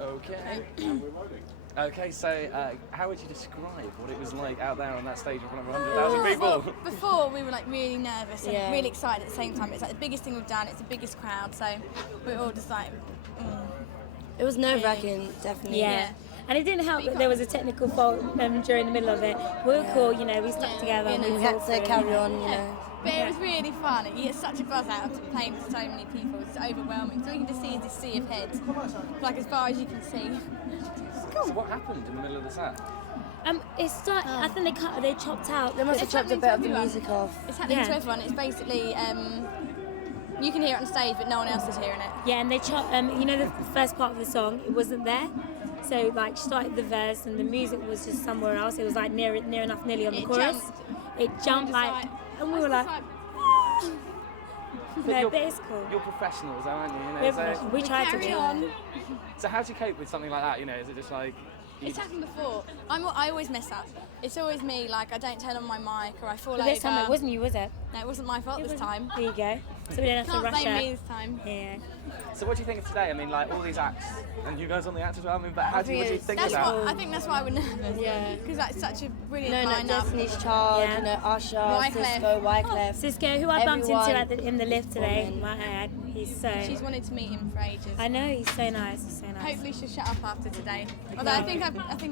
Okay. Okay, so how would you describe what it was like out there on that stage in front of 100,000 people? Well, before we were like really nervous and really excited at the same time. It's like the biggest thing we've done. It's the biggest crowd, so we're all just like. It was nerve-wracking, definitely. Yeah. And it didn't help that there was a technical fault during the middle of it. We were cool, you know, we stuck together. And we had to carry on, you know. But it was really fun. You get such a buzz out of playing to so many people. It's overwhelming. So all you can just see is this sea of heads, like as far as you can see. So what happened in the middle of the set? It started. I think they chopped out. They must have chopped a bit of the music off. It's happening to everyone. It's basically you can hear it on stage, but no one else is hearing it. Yeah, and they chopped. You know, the first part of the song, it wasn't there. So like started the verse and the music was just somewhere else. It was like near enough, nearly on the chorus. It jumped like, and we were like. No, but it's cool. You're professionals, aren't you? We're professionals. We try to be. So how do you cope with something like that? You know, is it just like? It's happened before. I always mess up. It's always me. Like I don't turn on my mic or I fall over. This time it wasn't you, was it? No, it wasn't my fault this time. There you go. So we don't have to rush Can't blame it. me this time. Yeah. So what do you think of today? I mean, like all these acts, and you guys on the act as well. I mean, but what do you think of that? I think that's why we're nervous. Yeah. Because that's such a brilliant No, lineup. Destiny's Child, you know, Usher, Cisqo, Wyclef. Cisqo, who I bumped into in the lift today. He's so. She's wanted to meet him for ages. I know, he's so nice. He's so nice. Hopefully she'll shut up after today. Although I think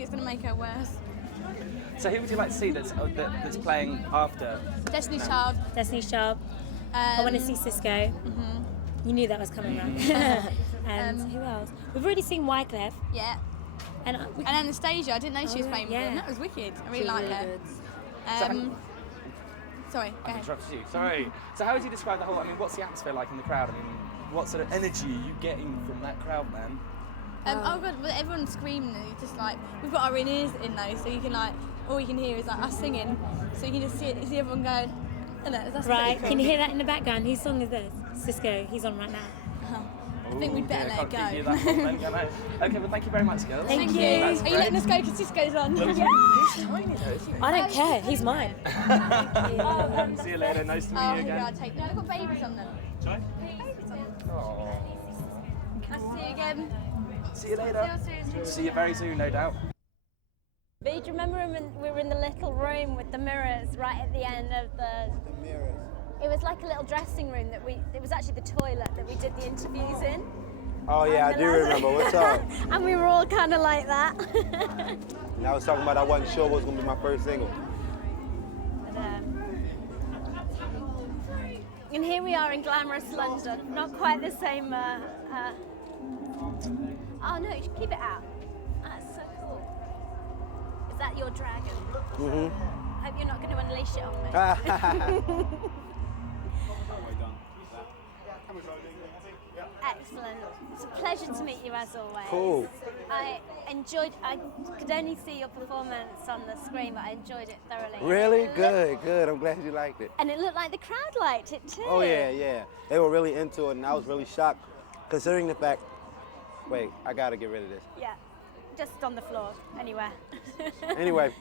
it's going to make her worse. So who would you like to see that's playing after? Destiny's Child. Destiny's Child. I want to see Cisqo. You knew that was coming, right? And who else? We've already seen Wyclef. Yeah. And Anastasia, I didn't know she was playing with them. That was wicked. I really like her. Sorry, go ahead. Interrupted you. Sorry. So how would you describe the whole? I mean, what's the atmosphere like in the crowd? I mean, what sort of energy are you getting from that crowd, man? Oh god, everyone's screaming and just like we've got our in-ears in though, so you can like all you can hear is like us singing, so you can just see everyone going. That's right, cool. Can you hear that in the background? Whose song is this? Cisqo, he's on right now. I think we'd better let it go. Okay, well thank you very much, girls. Thank you. Are you letting us go because Cisco's on? I don't care, he's mine. See you later, nice to meet you again. No, they've got babies on them. Sorry? Babies on them. Aww. Nice to see you again. See you later. See you very soon, no doubt. But do you remember when we were in the little room with the mirrors right at the end of the mirrors? It was like a little dressing room it was actually the toilet that we did the interviews in. Oh yeah, I do remember. What's up? And we were all kind of like that. And I was talking about I wasn't sure what was going to be my first single. And here we are in glamorous London. Not quite the same. Oh no, you should keep it out. That's so cool. Is that your dragon? Mm-hmm. Hope you're not going to unleash it on me. Excellent. It's a pleasure to meet you as always. Cool. I could only see your performance on the screen, but I enjoyed it thoroughly. Really? Good. I'm glad you liked it. And it looked like the crowd liked it too. Oh yeah. They were really into it and I was really shocked considering the fact, wait, I gotta get rid of this. Yeah, just on the floor, anywhere. Anyway,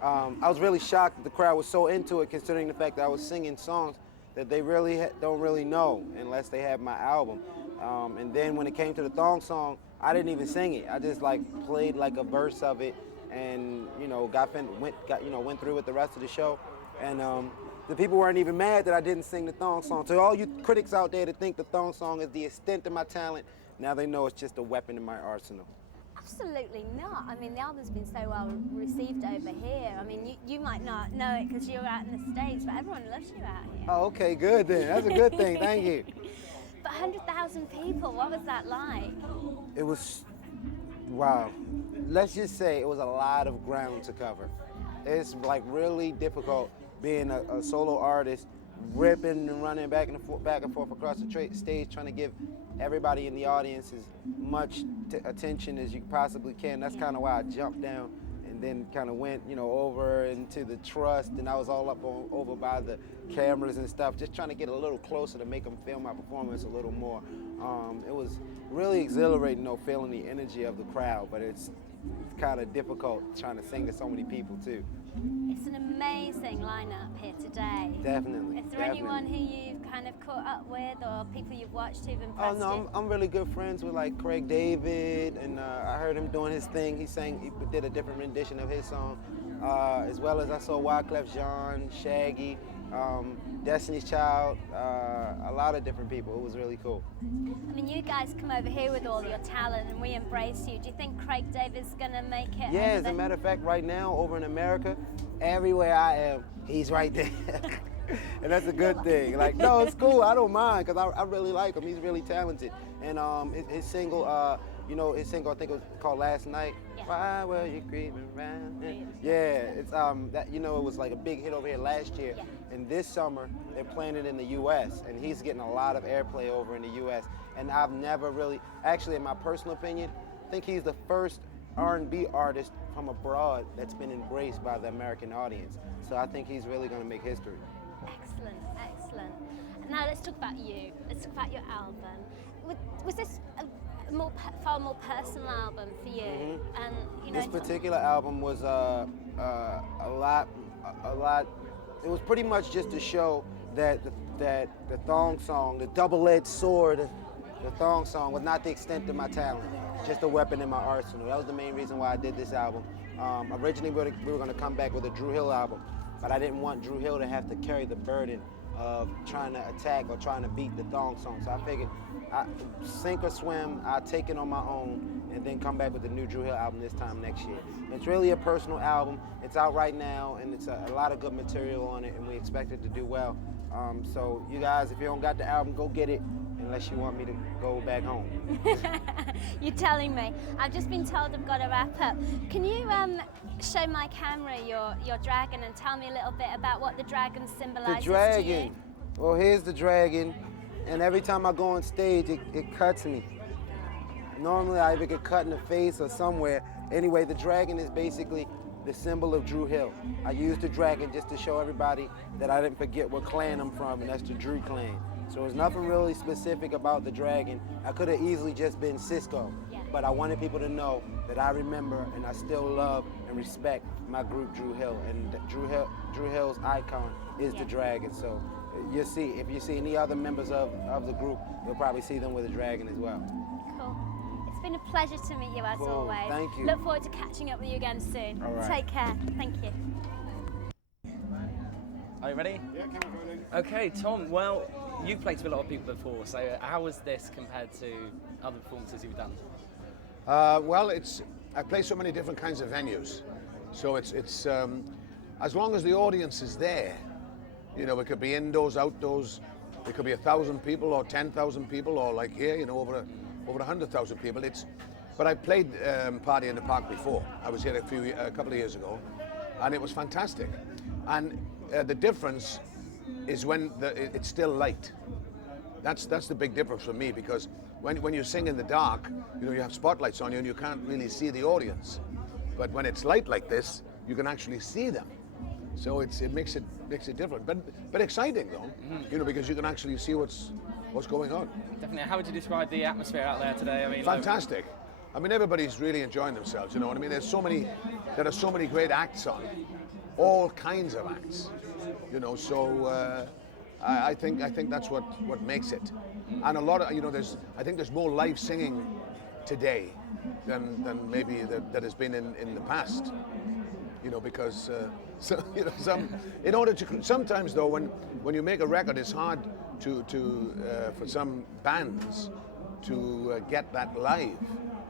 I was really shocked the crowd was so into it considering the fact that I was singing songs that they really don't really know unless they have my album. And then when it came to the thong song, I didn't even sing it. I just like played like a verse of it, and went through with the rest of the show. And the people weren't even mad that I didn't sing the thong song. So all you critics out there that think the thong song is the extent of my talent, now they know it's just a weapon in my arsenal. Absolutely not. I mean, the album's been so well received over here. I mean, you might not know it because you're out in the States, but everyone loves you out here. Oh, okay, good then. That's a good thing. Thank you. But 100,000 people, what was that like? It was, wow. Let's just say it was a lot of ground to cover. It's like really difficult being a solo artist, ripping and running back and forth across the stage, trying to give everybody in the audience as much attention as you possibly can. That's kind of why I jumped down and then kind of went, over into the trust, and I was all up over by the cameras and stuff, just trying to get a little closer to make them feel my performance a little more. It was really exhilarating, feeling the energy of the crowd, but it's kind of difficult trying to sing to so many people too. It's an amazing lineup here today. Definitely. Is there anyone who you've kind of caught up with, or people you've watched who've Oh impressed no, you? I'm really good friends with like Craig David, and I heard him doing his thing. He did a different rendition of his song, as well as I saw Wyclef Jean, Shaggy, Destiny's Child, a lot of different people. It was really cool. I mean, you guys come over here with all your talent and we embrace you. Do you think Craig David's going to make it? Yeah, as a matter of fact, right now over in America, everywhere I am, he's right there. And that's a good thing. Like, no, it's cool. I don't mind because I really like him. He's really talented. And his single, his single I think it was called Last Night. Yeah. Why were you creeping around? Yeah, it's that it was like a big hit over here last year. Yeah. And this summer they're playing it in the U.S. and he's getting a lot of airplay over in the U.S. And I've never really, actually, in my personal opinion, I think he's the first R&B artist from abroad that's been embraced by the American audience. So I think he's really going to make history. Excellent, excellent. Now let's talk about you. Let's talk about your album. Was this a far more personal album for you? Mm-hmm. And This particular album was a lot. It was pretty much just to show that the thong song, the double-edged sword, the thong song was not the extent of my talent, just a weapon in my arsenal. That was the main reason why I did this album. Originally, we were going to come back with a Dru Hill album, but I didn't want Dru Hill to have to carry the burden of trying to attack or trying to beat the thong song. So I figured, sink or swim, I'll take it on my own and then come back with the new Dru Hill album this time next year. It's really a personal album. It's out right now, and it's a lot of good material on it, and we expect it to do well. So you guys, if you don't got the album, go get it, unless you want me to go back home. You're telling me. I've just been told I've got to wrap up. Can you show my camera your dragon and tell me a little bit about what the dragon symbolizes The dragon. to you? Well, here's the dragon, and every time I go on stage, it cuts me. Normally, I either get cut in the face or somewhere. Anyway, the dragon is basically the symbol of Dru Hill. I used the dragon just to show everybody that I didn't forget what clan I'm from, and that's the Dru clan. So there's nothing really specific about the dragon. I could have easily just been Cisco, but I wanted people to know that I remember and I still love and respect my group Dru Hill, and Dru Hill's icon is the dragon. So you'll see, if you see any other members of the group, you'll probably see them with a dragon as well. Cool. It's been a pleasure to meet you as Cool. always. Thank you. Look forward to catching up with you again soon. All right. Take care. Thank you. Are you ready? Yeah, camera rolling. Okay, Tom, well, you've played with a lot of people before, so how was this compared to other performances you've done? Well, I play so many different kinds of venues, so it's as long as the audience is there, it could be indoors, outdoors, it could be 1,000 people or 10,000 people, or like here, over 100,000 people. But I played Party in the Park before. I was here a couple of years ago, and it was fantastic. And the difference is when it's still light. That's the big difference for me, because when you sing in the dark, you have spotlights on you and you can't really see the audience. But when it's light like this, you can actually see them. So it makes it different, but exciting though, because you can actually see what's going on. Definitely. How would you describe the atmosphere out there today? I mean, fantastic. I mean, everybody's really enjoying themselves. You know what I mean? There are so many great acts on, all kinds of acts. So I think that's what makes it. And a lot of I think there's more live singing today than maybe that has been in the past. Because sometimes though when you make a record, it's hard for some bands to get that live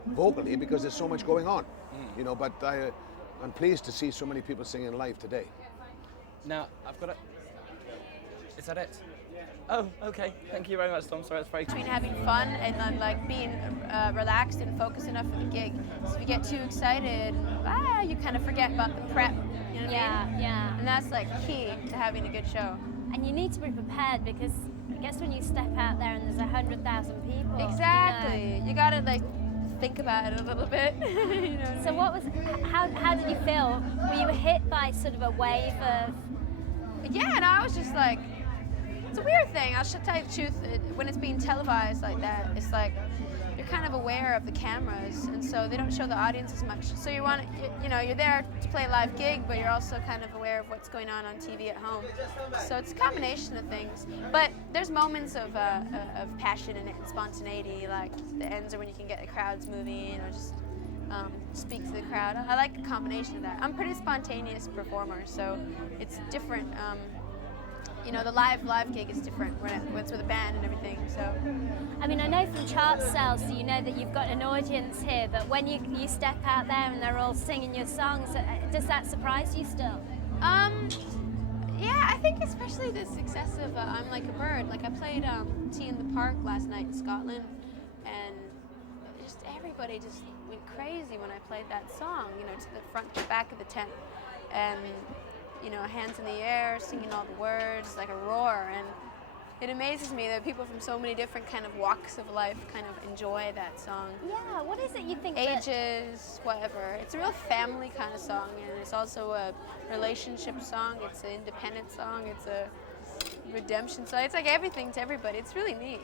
vocally, because there's so much going on. But I'm pleased to see so many people singing live today. Now I've got Is that it? Oh, okay. Thank you very much, Tom. Sorry, that's very. Between having fun and then being relaxed and focused enough for the gig. So if you get too excited, you kind of forget about the prep. You know what I mean? Yeah. And that's key to having a good show. And you need to be prepared, because I guess when you step out there and there's 100,000 people. Exactly. You gotta think about it a little bit. So how did you feel? Were you hit by sort of a wave of? Yeah, and I was just it's a weird thing. I'll tell you the truth. When it's being televised like that, it's you're kind of aware of the cameras, and so they don't show the audience as much. So you want to, you know, you're there to play a live gig, but you're also kind of aware of what's going on TV at home. So it's a combination of things. But there's moments of passion in it and spontaneity, like the ends are when you can get the crowds moving or just speak to the crowd. I like a combination of that. I'm a pretty spontaneous performer, so it's different. You know, the live gig is different when it's with a band and everything. So, I mean, I know from chart sales, you know that you've got an audience here, but when you step out there and they're all singing your songs, does that surprise you still? Yeah, I think especially the success of I'm Like a Bird. Like I played Tea in the Park last night in Scotland, and just everybody just went crazy when I played that song, you know, to the front to back of the tent. And you know, hands in the air, singing all the words, like a roar. And it amazes me that people from so many different kind of walks of life kind of enjoy that song. Yeah, what is it you think Ages, whatever. It's a real family kind of song, and it's also a relationship song, it's an independent song, it's a redemption song. It's like everything to everybody. It's really neat.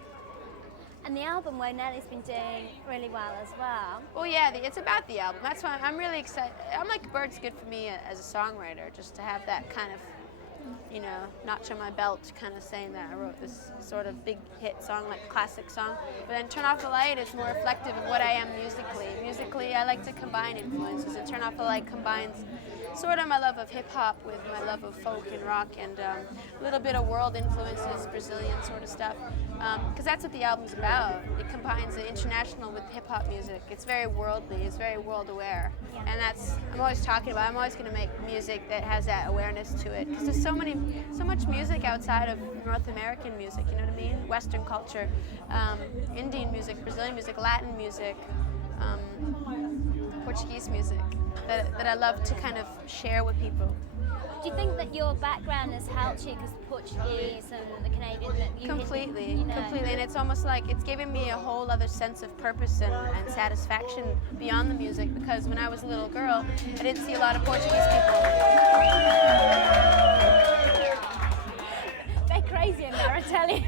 And the album where Nelly's been doing really well as well. Well, yeah, it's about the album. That's why I'm really excited. I'm Like a Bird's good for me as a songwriter, just to have that kind of, you know, notch on my belt, kind of saying that I wrote this sort of big hit song, like a classic song. But then Turn Off the Light is more reflective of what I am musically. Musically, I like to combine influences, and Turn Off the Light combines sort of my love of hip-hop with my love of folk and rock, and a little bit of world influences, Brazilian sort of stuff, because that's what the album's about. It combines the international with hip-hop music. It's very worldly, it's very world-aware, and that's, I'm always talking about, I'm always going to make music that has that awareness to it, because there's so much music outside of North American music, you know what I mean? Western culture, Indian music, Brazilian music, Latin music, Portuguese music, that I love to kind of share with people. Do you think that your background has helped you, because Portuguese and the Canadian, that you completely, you know, completely, and it's almost like it's given me a whole other sense of purpose and satisfaction beyond the music, because when I was a little girl, I didn't see a lot of Portuguese people. They're crazy in there, I tell you.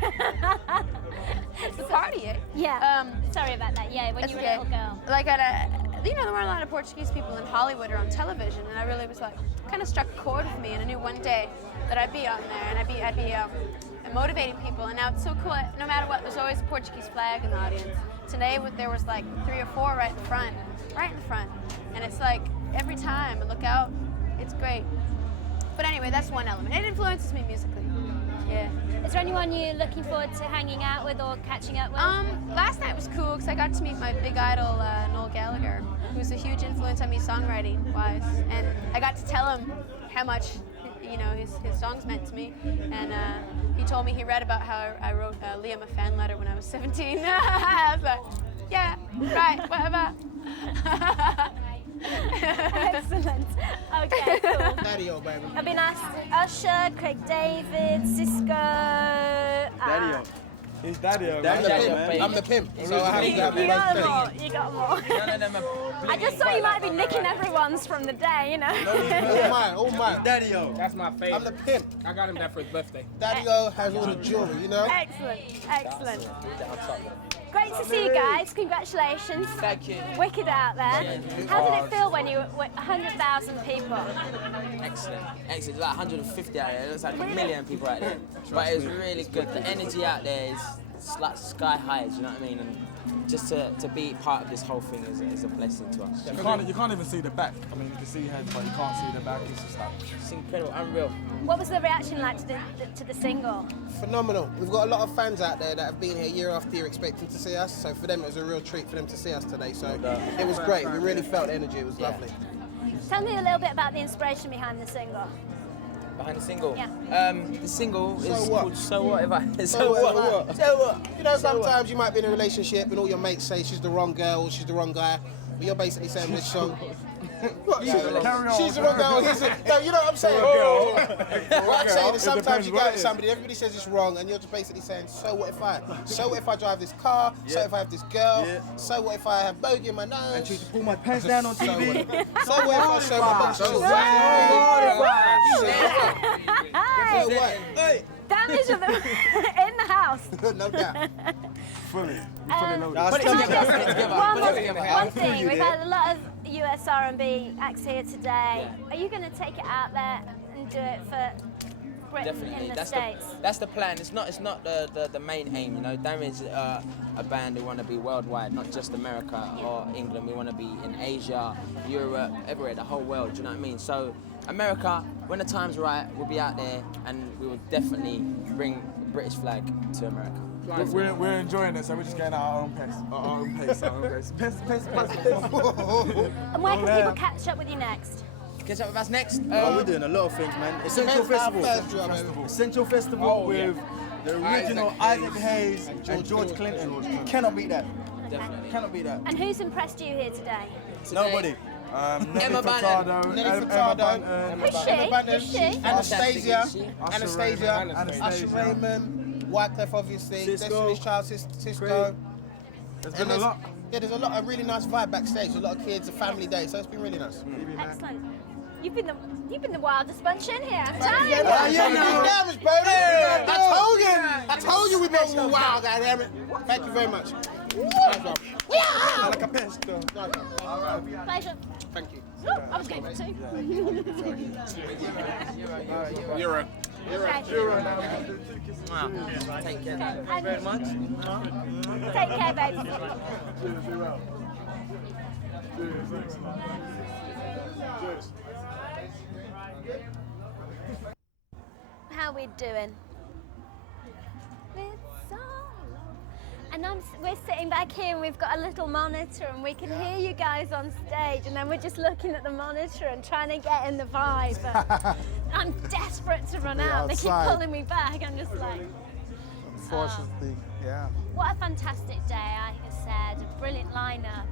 It's the party, eh? Yeah. Sorry about that. Yeah, when you were a little girl. Like you know, there weren't a lot of Portuguese people in Hollywood or on television, and I really was like, kind of struck a chord with me, and I knew one day that I'd be on there, and I'd be motivating people. And now it's so cool. No matter what, there's always a Portuguese flag in the audience. Today there was like 3 or 4 right in the front, and it's like every time I look out, it's great. But anyway, that's one element. It influences me musically. Yeah. Is there anyone you're looking forward to hanging out with or catching up with? Last night was cool because I got to meet my big idol, Noel Gallagher, who's a huge influence on me songwriting-wise, and I got to tell him how much, you know, his songs meant to me, and he told me he read about how I wrote Liam a fan letter when I was 17. I was like, yeah, right, whatever. Excellent. Okay, cool. Daddy-o, baby. I've been asked Usher, Craig David, Cisco. Daddy-o. He's Daddy-o. I'm the pimp. So I have to have You my got them thing. all. You got them all. I just thought you might be nicking everyone's from the day, you know. All mine. Daddy-o. That's my favorite. I'm the pimp. I got him that for his birthday. Daddy-o has all the jewelry, you know? Excellent, excellent. Great to see you guys. Congratulations. Thank you. Wicked out there. How did it feel when you were 100,000 people? Excellent. Excellent. Like 150 out there. It looks like a million people out there. But it was really good. The energy out there is like sky high, do you know what I mean? And just to be part of this whole thing is a blessing to us. You can't even see the back. I mean, you can see heads, but you can't see the back. It's just like... It's incredible, unreal. What was the reaction like to the single? Phenomenal. We've got a lot of fans out there that have been here year after year expecting to see us. So for them, it was a real treat for them to see us today. So it was great. We really felt the energy. It was lovely. Tell me a little bit about the inspiration behind the single. Behind the single? Yeah. The single is What? called So What If I... So what? So what? You know, sometimes you might be in a relationship and all your mates say she's the wrong girl or she's the wrong guy. But you're basically saying this song... She's the wrong girl. No, you know what I'm saying? What I'm saying is sometimes you go with somebody, everybody says it's wrong, and you're just basically saying, so what if I? So what if I drive this car? So what if I have this girl? So what if I have bogey in my nose? And choose to pull my pants down on TV? So what if I show my butt? So what? Damage of the in the house. No doubt. fully loaded. One thing, we've had a lot of US R&B acts here today. Are you going to take it out there and do it for Britain Definitely, in the States? That's the plan. It's not the main aim. You know, Darren's a band who want to be worldwide, not just America or England. We want to be in Asia, Europe, everywhere, the whole world. Do you know what I mean? So America, when the time's right, we'll be out there, and we will definitely bring the British flag to America. We're enjoying it, so we're just getting at our own pace. Pace. And where can people catch up with you next? Catch up with us next. We're doing a lot of things, man. Essential Festival with the original Isaac Hayes and George Clinton. Cannot beat that. Definitely. Cannot beat that. And who's impressed you here today? Nobody. Nelly Furtado. Who's she? Anastasia, Usher Raymond, Wyclef, obviously, Destiny's Child, Cisco. There's been a lot. Yeah, there's a really nice vibe backstage. A lot of kids, a family day, so it's been really nice. Excellent. You've been the wildest bunch in here. I'm telling you. I told you we both were wild, goddammit. Thank you very much. Pleasure. Thank you. I was going for two. You're Wow. Take care. Thank you very much. Take care, baby. How we doing? And we're sitting back here and we've got a little monitor and we can hear you guys on stage, and then we're just looking at the monitor and trying to get in the vibe. But I'm desperate to run out. They keep pulling me back. I'm just like... Unfortunately, yeah. What a fantastic day, I said. A brilliant lineup.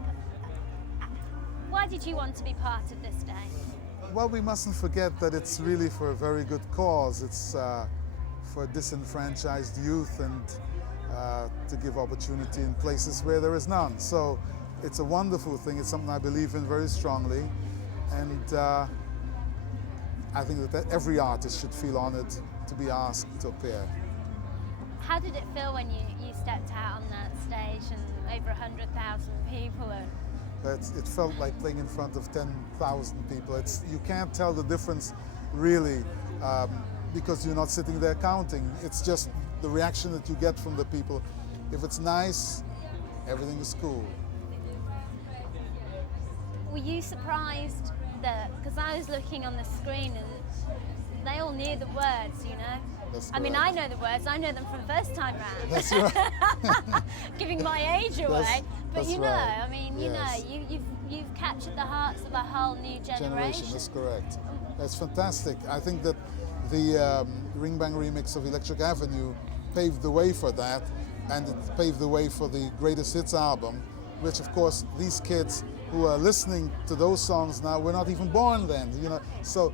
Why did you want to be part of this day? Well, we mustn't forget that it's really for a very good cause. It's for disenfranchised youth and to give opportunity in places where there is none. So it's a wonderful thing. It's something I believe in very strongly. And I think that every artist should feel honored to be asked to appear. How did it feel when you stepped out on that stage and over 100,000 people are... It felt like playing in front of 10,000 people. You can't tell the difference really because you're not sitting there counting. It's just the reaction that you get from the people. If it's nice, everything is cool. Were you surprised that, because I was looking on the screen and they all knew the words, you know? I mean, I know the words, I know them from first time round. That's right. Giving my age away. But you know, right. I mean, you know, you've captured the hearts of a whole new generation. That's correct. That's fantastic. I think that the Ring Bang remix of Electric Avenue paved the way for that, and it paved the way for the Greatest Hits album, which of course these kids who are listening to those songs now were not even born then, you know. So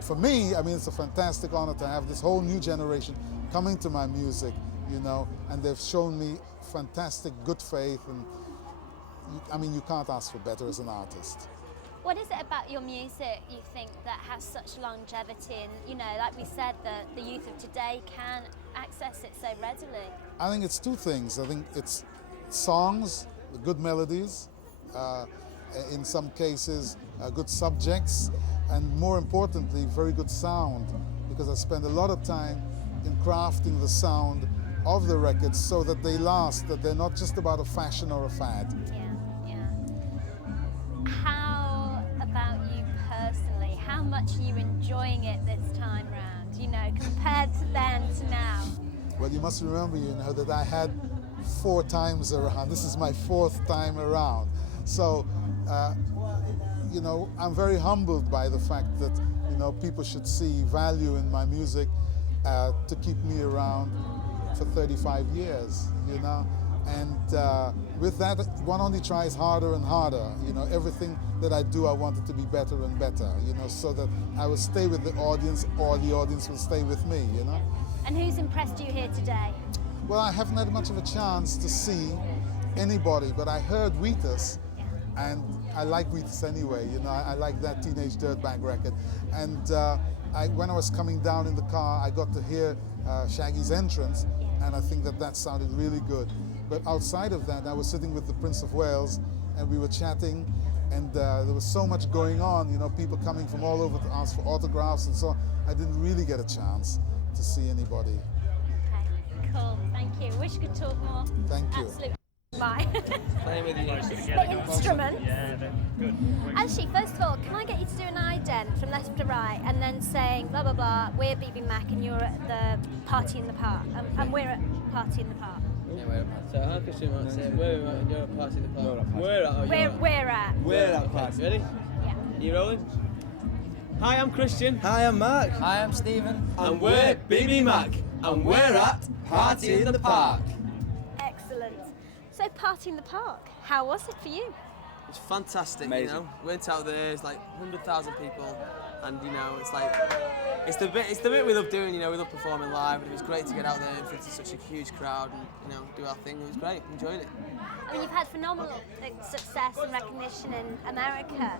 for me, I mean, it's a fantastic honor to have this whole new generation coming to my music, you know, and they've shown me fantastic good faith, and I mean, you can't ask for better as an artist. What is it about your music you think that has such longevity? And, you know, like we said, the youth of today can access it so readily. I think it's two things. I think it's songs, good melodies, in some cases good subjects, and more importantly, very good sound, because I spend a lot of time in crafting the sound of the records so that they last, that they're not just about a fashion or a fad. Yeah. How about you personally? How much are you enjoying it this time round, you know, compared to then to now? Well, you must remember, you know, that I had 4 times around. This is my 4th time around. So, you know, I'm very humbled by the fact that, you know, people should see value in my music to keep me around for 35 years, you know. And with that, one only tries harder and harder. You know, everything that I do, I want it to be better and better, you know, so that I will stay with the audience or the audience will stay with me, you know. And who's impressed you here today? Well, I haven't had much of a chance to see anybody, but I heard Wheatus, and I like Wheatus anyway, you know. I like that Teenage Dirtbag record. And when I was coming down in the car, I got to hear Shaggy's entrance, and I think that sounded really good. But outside of that, I was sitting with the Prince of Wales, and we were chatting, and there was so much going on, you know, people coming from all over to ask for autographs and so on. I didn't really get a chance to see anybody. Okay, cool. Thank you. Wish you could talk more. Thank you. Absolutely. Bye. Playing with the instruments. Actually, first of all, can I get you to do an ident from left to right, and then saying blah blah blah, we're BBMak and you're at the party in the park, and we're at party in the park. Yeah, we're at. So how Christian might say we're at and you're at party in the park. We're at. We're at party. Ready? Yeah. You rolling? Hi, I'm Christian. Hi, I'm Mark. Hi, I'm Stephen. And we're BBMak. And we're at Party in the Park. Excellent. So, party in the park, how was it for you? It's fantastic, Amazing. you know. Went out there, it's like 100,000 people, and you know, it's like it's the bit we love doing. You know, we love performing live, and it was great to get out there in front of such a huge crowd and you know do our thing. It was great, enjoyed it. I mean, you've had phenomenal success and recognition in America.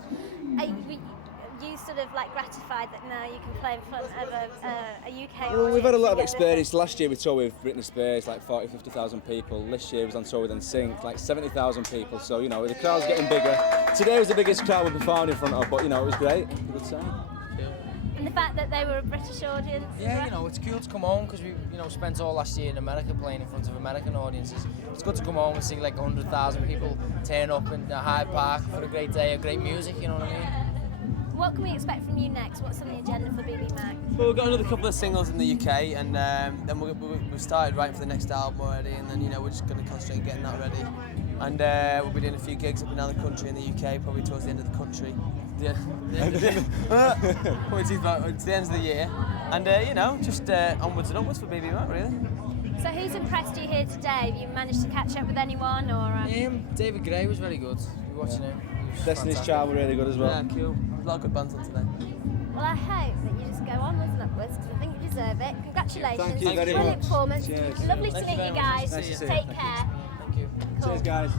Are you sort of like gratified that now you can play in front of a UK audience? Well, we've had a lot of experience. Last year we toured with Britney Spears, like 50,000 people. This year was on tour with NSYNC, like 70,000 people. So, you know, the crowd's getting bigger. Today was the biggest crowd we performed in front of, but, you know, it was great. Good time. And the fact that they were a British audience. Yeah, you know, it's cool to come home because we, you know, spent all last year in America playing in front of American audiences. It's good to come home and see like 100,000 people turn up in Hyde Park for a great day of great music, you know what I mean? What can we expect from you next? What's on the agenda for BBMak? Well, we've got another couple of singles in the UK, and then we've started writing for the next album already, and then you know we're just going to concentrate on getting that ready. And we'll be doing a few gigs up and down the country in the UK, probably towards the end of the country. Probably to the end of the year, and you know, just onwards and upwards for BBMak, really. So who's impressed you here today? Have you managed to catch up with anyone, or? David Gray was very good. We were watching him. Destiny's Child were really good as well. Yeah, cool. A lot of good bands on today. Well, I hope that you just go onwards and upwards because I think you deserve it. Congratulations. Thank you very Brilliant much. performance. Cheers. Lovely to meet you guys. Nice to see you. Take care. Thank you. Cool. Cheers, guys.